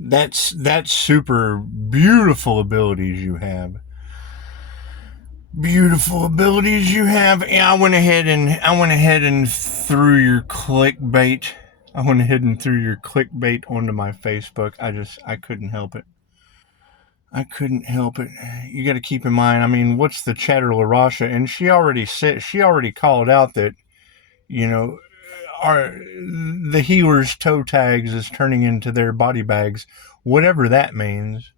That's super beautiful abilities you have. Beautiful abilities you have. Yeah, I went ahead and threw your clickbait. I went ahead and threw your clickbait onto my Facebook. I couldn't help it. I couldn't help it. You got to keep in mind. I mean, what's the chatter, LaRasha? And she already called out that, you know, the healer's toe tags is turning into their body bags, whatever that means.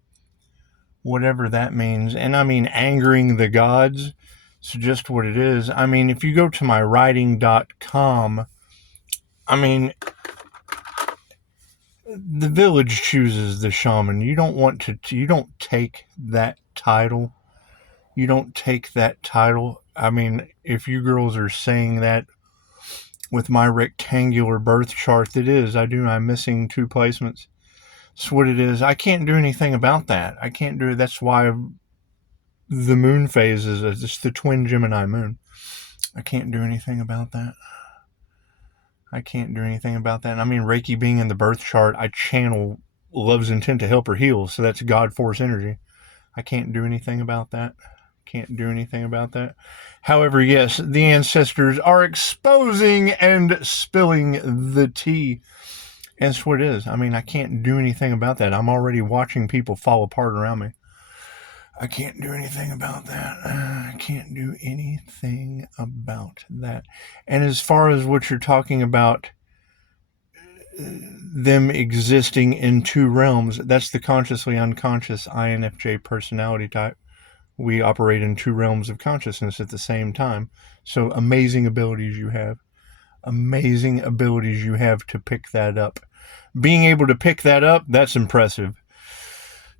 Whatever that means. And I mean, angering the gods. So just what it is. I mean, if you go to my writing.com, I mean, the village chooses the shaman. You don't take that title. You don't take that title. I mean, if you girls are saying that with my rectangular birth chart, it is. I'm missing 2 placements. That's what it is. I can't do anything about that. I can't do it. That's why the moon phase is just the twin Gemini moon. I can't do anything about that. I can't do anything about that. I mean, Reiki being in the birth chart, I channel love's intent to help her heal. So that's God force energy. I can't do anything about that. Can't do anything about that. However, yes, the ancestors are exposing and spilling the tea. That's what it is. I mean, I can't do anything about that. I'm already watching people fall apart around me. I can't do anything about that. I can't do anything about that. And as far as what you're talking about, them existing in 2 realms, that's the consciously unconscious INFJ personality type. We operate in 2 realms of consciousness at the same time. So amazing abilities you have. Amazing abilities you have to pick that up. Being able to pick that up, that's impressive.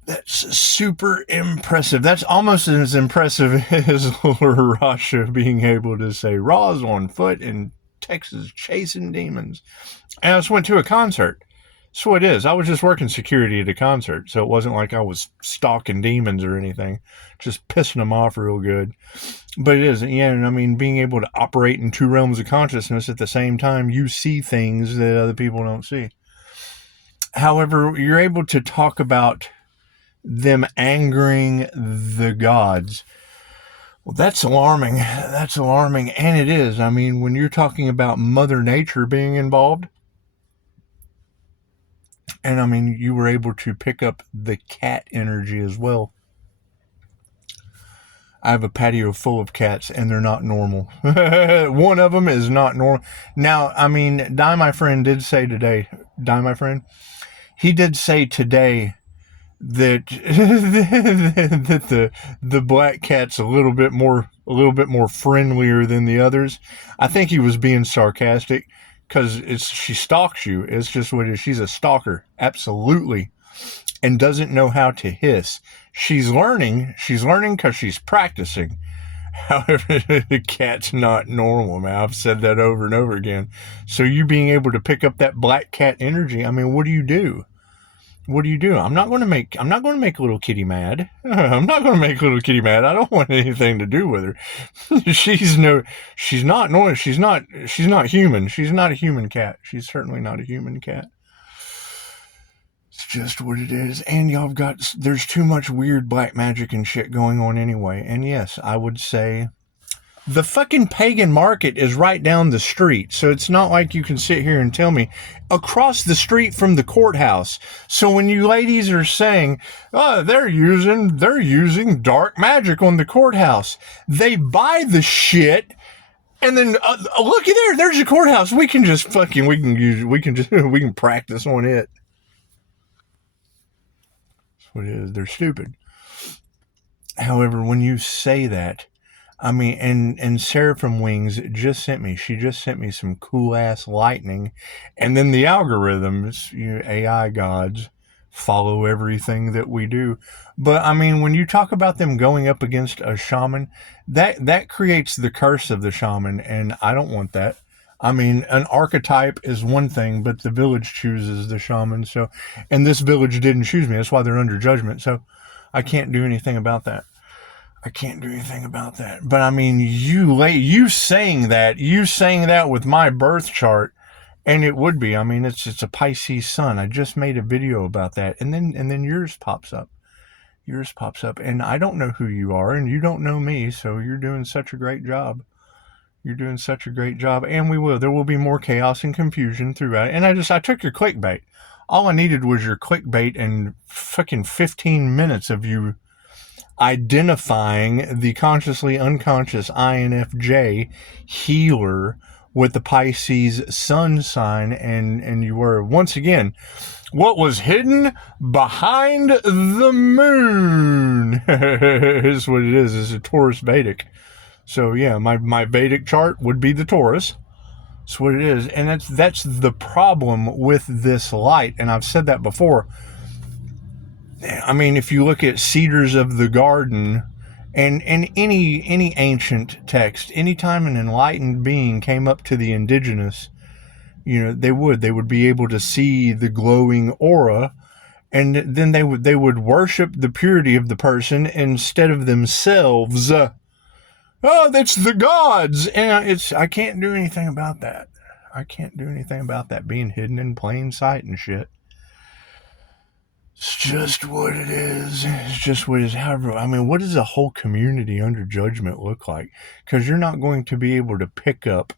That's super impressive. That's almost as impressive as Rasha being able to say, Ra's on foot in Texas chasing demons. And I just went to a concert. So it is. I was just working security at a concert, so it wasn't like I was stalking demons or anything, just pissing them off real good. But it is, yeah, and I mean, being able to operate in 2 realms of consciousness at the same time, you see things that other people don't see. However, you're able to talk about them angering the gods. Well, that's alarming. That's alarming, and it is. I mean, when you're talking about Mother Nature being involved, and I mean, you were able to pick up the cat energy as well. I have a patio full of cats, and they're not normal. One of them is not normal. Now, I mean, Di, my friend, did say today, he did say today that that the black cat's a little bit more friendlier than the others. I think he was being sarcastic because she stalks you. It's just what it is. She's a stalker, absolutely, and doesn't know how to hiss. She's learning because she's practicing. However, the cat's not normal, man. I've said that over and over again. So you being able to pick up that black cat energy, I mean, what do you do? What do you do? I'm not going to make little kitty mad. I'm not going to make little kitty mad. I don't want anything to do with her. She's not human. She's not a human cat. She's certainly not a human cat. It's just what it is. And there's too much weird black magic and shit going on anyway. And yes, I would say the fucking pagan market is right down the street. So it's not like you can sit here and tell me across the street from the courthouse. So when you ladies are saying, oh, they're using dark magic on the courthouse, they buy the shit. And then looky there's your courthouse. We can practice on it. That's what it is. They're stupid. However, when you say that, I mean, and Seraphim Wings just sent me some cool ass lightning. And then the algorithms, AI gods, follow everything that we do. But I mean, when you talk about them going up against a shaman, that creates the curse of the shaman. And I don't want that. I mean, an archetype is one thing, but the village chooses the shaman. So, and this village didn't choose me. That's why they're under judgment. So I can't do anything about that. But I mean, you saying that with my birth chart And it would be. I mean, it's a Pisces sun. I just made a video about that, and then yours pops up. Yours pops up, and I don't know who you are, and you don't know me. So you're doing such a great job. You're doing such a great job, and there will be more chaos and confusion throughout. And I took your clickbait. All I needed was your clickbait and fucking 15 minutes of you identifying the consciously unconscious INFJ healer with the Pisces sun sign, and you were once again what was hidden behind the moon is what it is. It's a Taurus Vedic. So yeah, my Vedic chart would be the Taurus. That's what it is. And that's the problem with this light. And I've said that before. I mean, if you look at Cedars of the Garden and any ancient text, anytime an enlightened being came up to the indigenous, they would be able to see the glowing aura, and then they would worship the purity of the person instead of themselves. Oh, that's the gods. And I can't do anything about that. I can't do anything about that being hidden in plain sight and shit. It's just what it is. It's just what it is. However, I mean, what does a whole community under judgment look like? Because you're not going to be able to pick up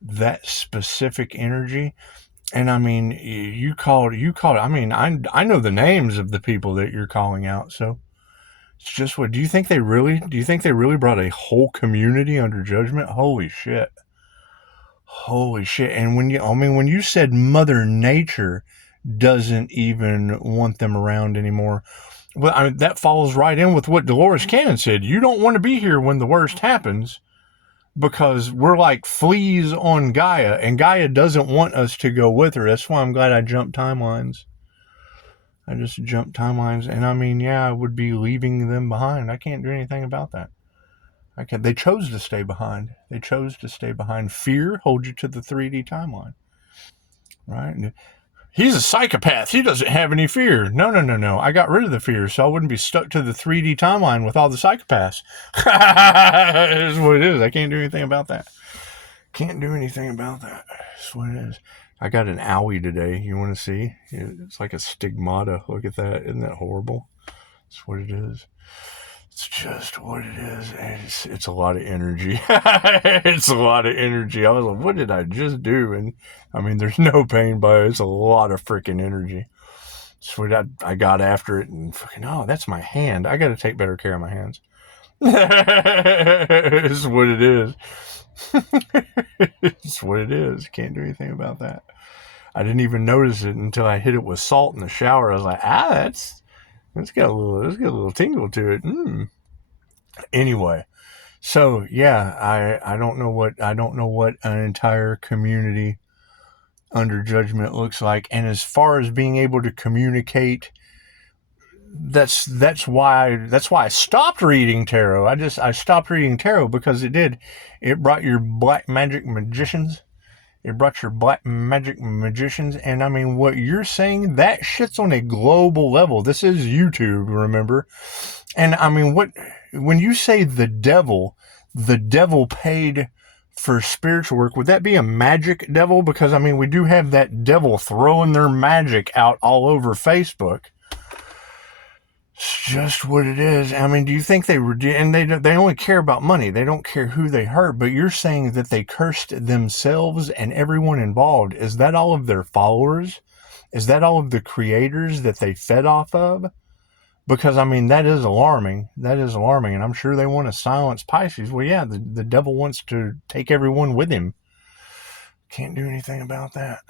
that specific energy. And I mean, you called. I mean, I know the names of the people that you're calling out. So it's just what. Do you think they really brought a whole community under judgment? Holy shit. Holy shit. And when you said Mother Nature doesn't even want them around anymore, well, I mean, that falls right in with what Dolores Cannon said. You don't want to be here when the worst happens, because we're like fleas on Gaia, and Gaia doesn't want us to go with her. That's why I'm glad I jumped timelines. I just jumped timelines, and I mean, yeah, I would be leaving them behind. I can't do anything about that. They chose to stay behind. They chose to stay behind. Fear holds you to the 3D timeline, right? He's a psychopath. He doesn't have any fear. No. I got rid of the fear, so I wouldn't be stuck to the 3D timeline with all the psychopaths. That's what it is. I can't do anything about that. Can't do anything about that. That's what it is. I got an owie today. You want to see? It's like a stigmata. Look at that. Isn't that horrible? That's what it is. It's just what it is. It's a lot of energy. It's a lot of energy. I was like, what did I just do? And I mean, there's no pain, but it's a lot of freaking energy. So I got after it and fucking, oh, that's my hand. I got to take better care of my hands. It's what it is. It's what it is. Can't do anything about that. I didn't even notice it until I hit it with salt in the shower. I was like, that's got a little tingle to it. Anyway, so yeah, I don't know what an entire community under judgment looks like. And as far as being able to communicate, that's why I stopped reading tarot. I stopped reading tarot because it brought your black magic magicians. It brought your black magic magicians. And I mean, what you're saying, that shit's on a global level. This is YouTube, remember? And I mean, when you say the devil paid for spiritual work, would that be a magic devil? Because I mean, we do have that devil throwing their magic out all over Facebook. It's just what it is. I mean, do you think they were, and they only care about money. They don't care who they hurt, but you're saying that they cursed themselves and everyone involved. Is that all of their followers? Is that all of the creators that they fed off of? Because, I mean, that is alarming. That is alarming. And I'm sure they want to silence Pisces. Well, yeah, the devil wants to take everyone with him. Can't do anything about that.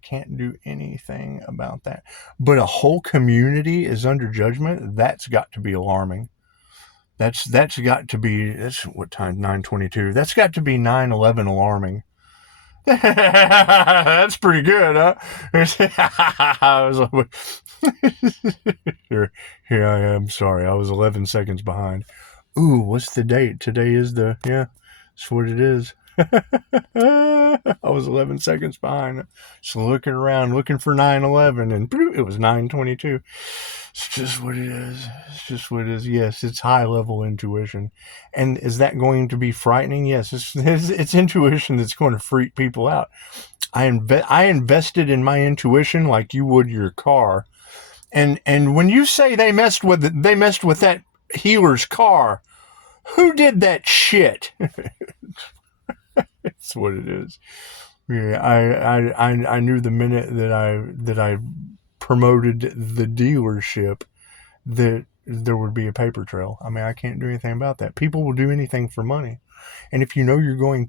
Can't do anything about that. But a whole community is under judgment. That's got to be alarming. That's got to be, that's what time, 9:22. That's got to be 9/11 alarming. That's pretty good, huh? I was like, here I am. Sorry, I was 11 seconds behind. Ooh, what's the date? Today is that's what it is. I was 11 seconds behind. Just looking around, looking for 9:11, and it was 9:22. It's just what it is. It's just what it is. Yes, it's high level intuition. And is that going to be frightening? Yes, it's intuition that's going to freak people out. I invested in my intuition like you would your car. And when you say they messed with that healer's car, who did that shit? That's what it is. Yeah, I knew the minute that I promoted the dealership that there would be a paper trail. I mean, I can't do anything about that. People will do anything for money. And if you know they're going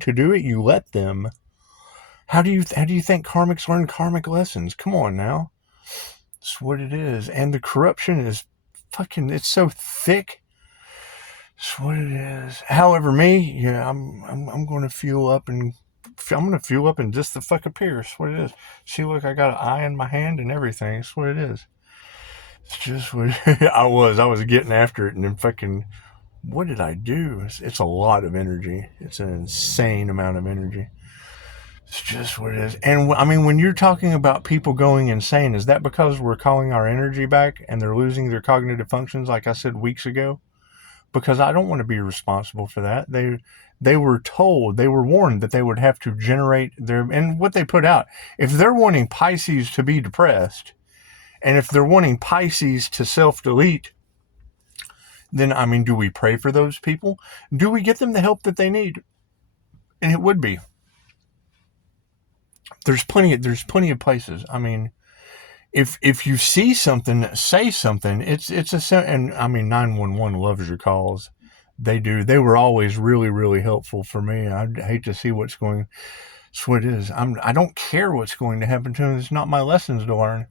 to do it, you let them. How do you think karmics learn karmic lessons? Come on now. That's what it is. And the corruption is it's so thick. That's what it is. However, I'm going to fuel up and just the fuck appear. That's what it is. See, look, I got an eye in my hand and everything. That's what it is. It's just what I was getting after it, and then fucking, what did I do? It's a lot of energy. It's an insane amount of energy. It's just what it is. And I mean, when you're talking about people going insane, is that because we're calling our energy back and they're losing their cognitive functions, like I said weeks ago? Because I don't want to be responsible for that. They were warned that they would have to generate and what they put out. If they're wanting Pisces to be depressed, and if they're wanting Pisces to self-delete, then, I mean, do we pray for those people? Do we get them the help that they need? And it would be. There's plenty of places. I mean, if you see something, say something. And I mean, 911 loves your calls. They do. They were always really, really helpful for me. I'd hate to see what's going. That's what it is. I don't care what's going to happen to them. It's not my lessons to learn.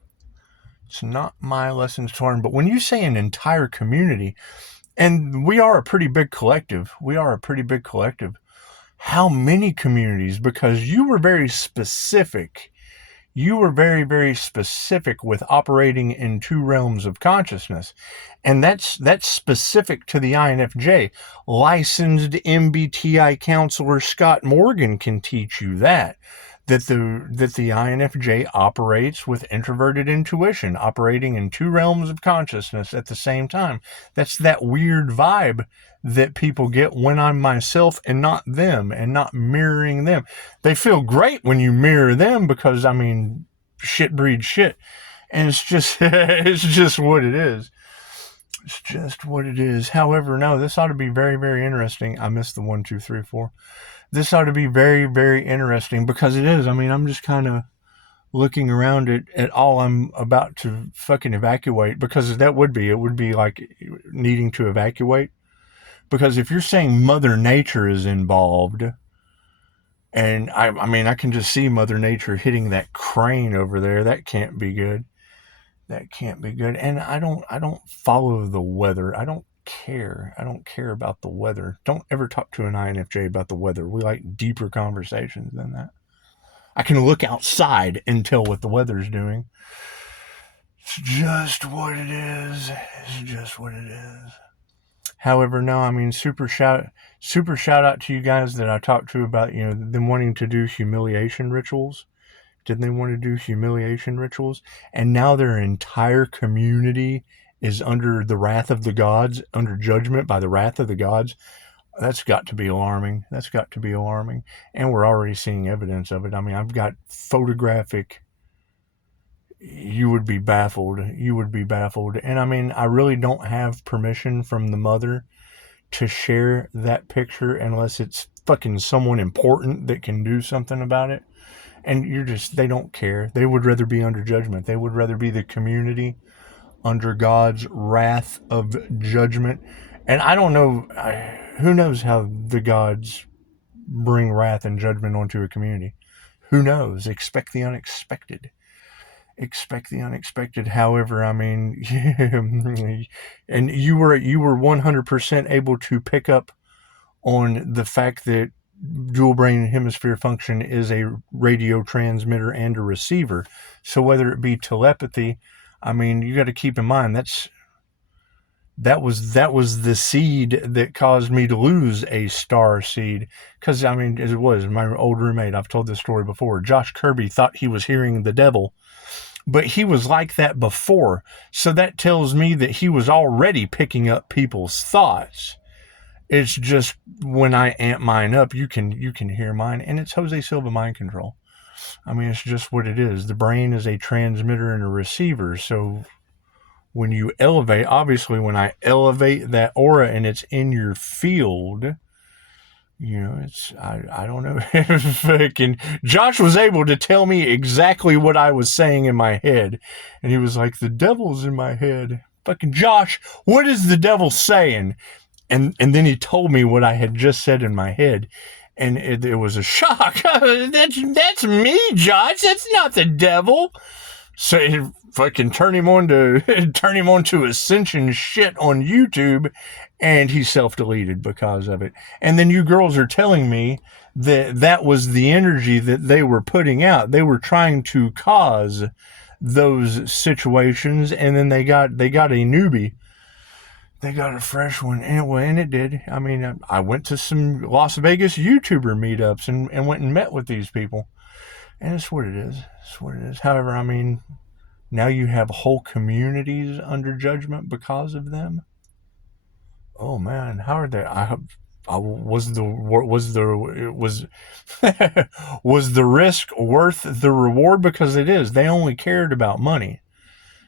It's not my lessons to learn. But when you say an entire community, and we are a pretty big collective. How many communities? Because you were very specific. You were very, very specific with operating in two realms of consciousness. And that's specific to the INFJ. Licensed MBTI counselor Scott Morgan can teach you that the INFJ operates with introverted intuition, operating in two realms of consciousness at the same time. That's that weird vibe that people get when I'm myself and not them, and not mirroring them. They feel great when you mirror them because, I mean, shit breeds shit. And it's just what it is. It's just what it is. However, no, this ought to be very, very interesting. I missed the 1, 2, 3, 4. This ought to be very, very interesting because it is. I mean, I'm just kind of looking around at all I'm about to fucking evacuate, because it would be like needing to evacuate. Because if you're saying Mother Nature is involved, and I mean, I can just see Mother Nature hitting that crane over there. That can't be good. That can't be good. And I don't follow the weather. I don't care. I don't care about the weather. Don't ever talk to an INFJ about the weather. We like deeper conversations than that. I can look outside and tell what the weather's doing. It's just what it is. It's just what it is. However, no, I mean, super shout out to you guys that I talked to about, them wanting to do humiliation rituals. Didn't they want to do humiliation rituals? And now their entire community is under the wrath of the gods, under judgment by the wrath of the gods. That's got to be alarming. And we're already seeing evidence of it. I mean, I've got photographic. You would be baffled. And I mean, I really don't have permission from the mother to share that picture unless it's fucking someone important that can do something about it. And they don't care. They would rather be under judgment. They would rather be the community under God's wrath of judgment. And I don't know, who knows how the gods bring wrath and judgment onto a community. Who knows? Expect the unexpected. However, I mean, and you were 100% able to pick up on the fact that dual brain hemisphere function is a radio transmitter and a receiver. So whether it be telepathy, I mean, you got to keep in mind That was the seed that caused me to lose a star seed. Because, I mean, it was my old roommate. I've told this story before. Josh Kirby thought he was hearing the devil, but he was like that before. So that tells me that he was already picking up people's thoughts. It's just when I amp mine up, you can hear mine, and it's Jose Silva mind control. I mean, it's just what it is. The brain is a transmitter and a receiver. So when you elevate, obviously when I elevate that aura and it's in your field, you know, it's, I don't know. Fucking Josh was able to tell me exactly what I was saying in my head. And he was like, the devil's in my head. Fucking Josh, what is the devil saying? And then he told me what I had just said in my head. And it was a shock. That's me, Josh. That's not the devil. So it fucking turn him on to Ascension shit on YouTube, and he self-deleted because of it. And then you girls are telling me that was the energy that they were putting out. They were trying to cause those situations, and then they got a newbie. They got a fresh one, and it did. I mean, I went to some Las Vegas YouTuber meetups and went and met with these people. And it's what it is. It's what it is. However, I mean, now you have whole communities under judgment because of them. Oh man, how are they? Was the risk worth the reward? Because it is. They only cared about money.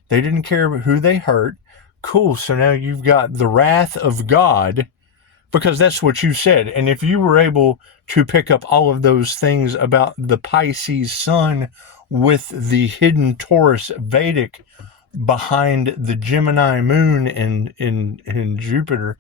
They didn't care about who they hurt. Cool. So now you've got the wrath of God, because that's what you said. And if you were able to pick up all of those things about the Pisces sun with the hidden Taurus Vedic behind the Gemini moon in Jupiter,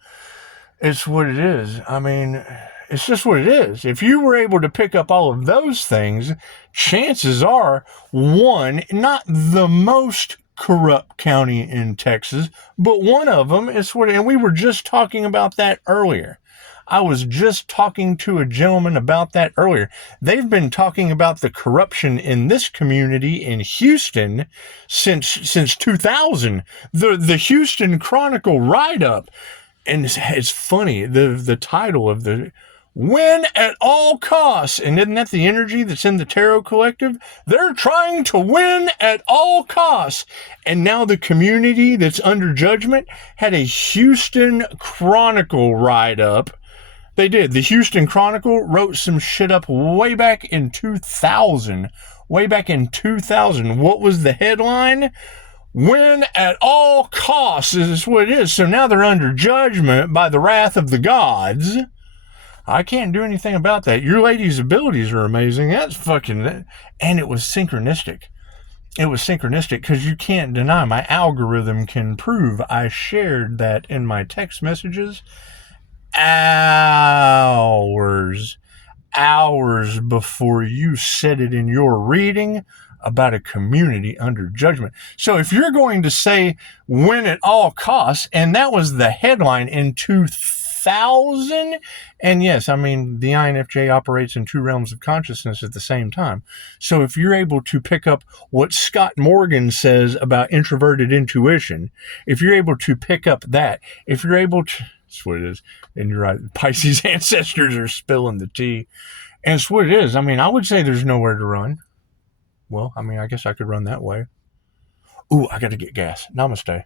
it's what it is. I mean, it's just what it is. If you were able to pick up all of those things, chances are, one, not the most corrupt county in Texas, but one of them is what, and we were just talking about that earlier. I was just talking to a gentleman about that earlier. They've been talking about the corruption in this community in Houston since 2000. The Houston Chronicle write-up. And it's funny, the title of the Win at All Costs. And isn't that the energy that's in the Tarot Collective? They're trying to win at all costs. And now the community that's under judgment had a Houston Chronicle write-up. They did. The Houston Chronicle wrote some shit up way back in 2000. Way back in 2000. What was the headline? Win at all costs is what it is. So now they're under judgment by the wrath of the gods. I can't do anything about that. Your lady's abilities are amazing. That's fucking... And it was synchronistic. It was synchronistic because you can't deny. My algorithm can prove. I shared that in my text messages hours before you said it in your reading about a community under judgment. So if you're going to say win at all costs, and that was the headline in 2000, and yes, I mean, the INFJ operates in two realms of consciousness at the same time. So if you're able to pick up what Scott Morgan says about introverted intuition, if you're able to pick up that, if you're able to, that's what it is, and you're right, Pisces ancestors are spilling the tea, and it's what it is. I mean, I would say there's nowhere to run. Well, I mean, I guess I could run that way. Ooh, I got to get gas. Namaste.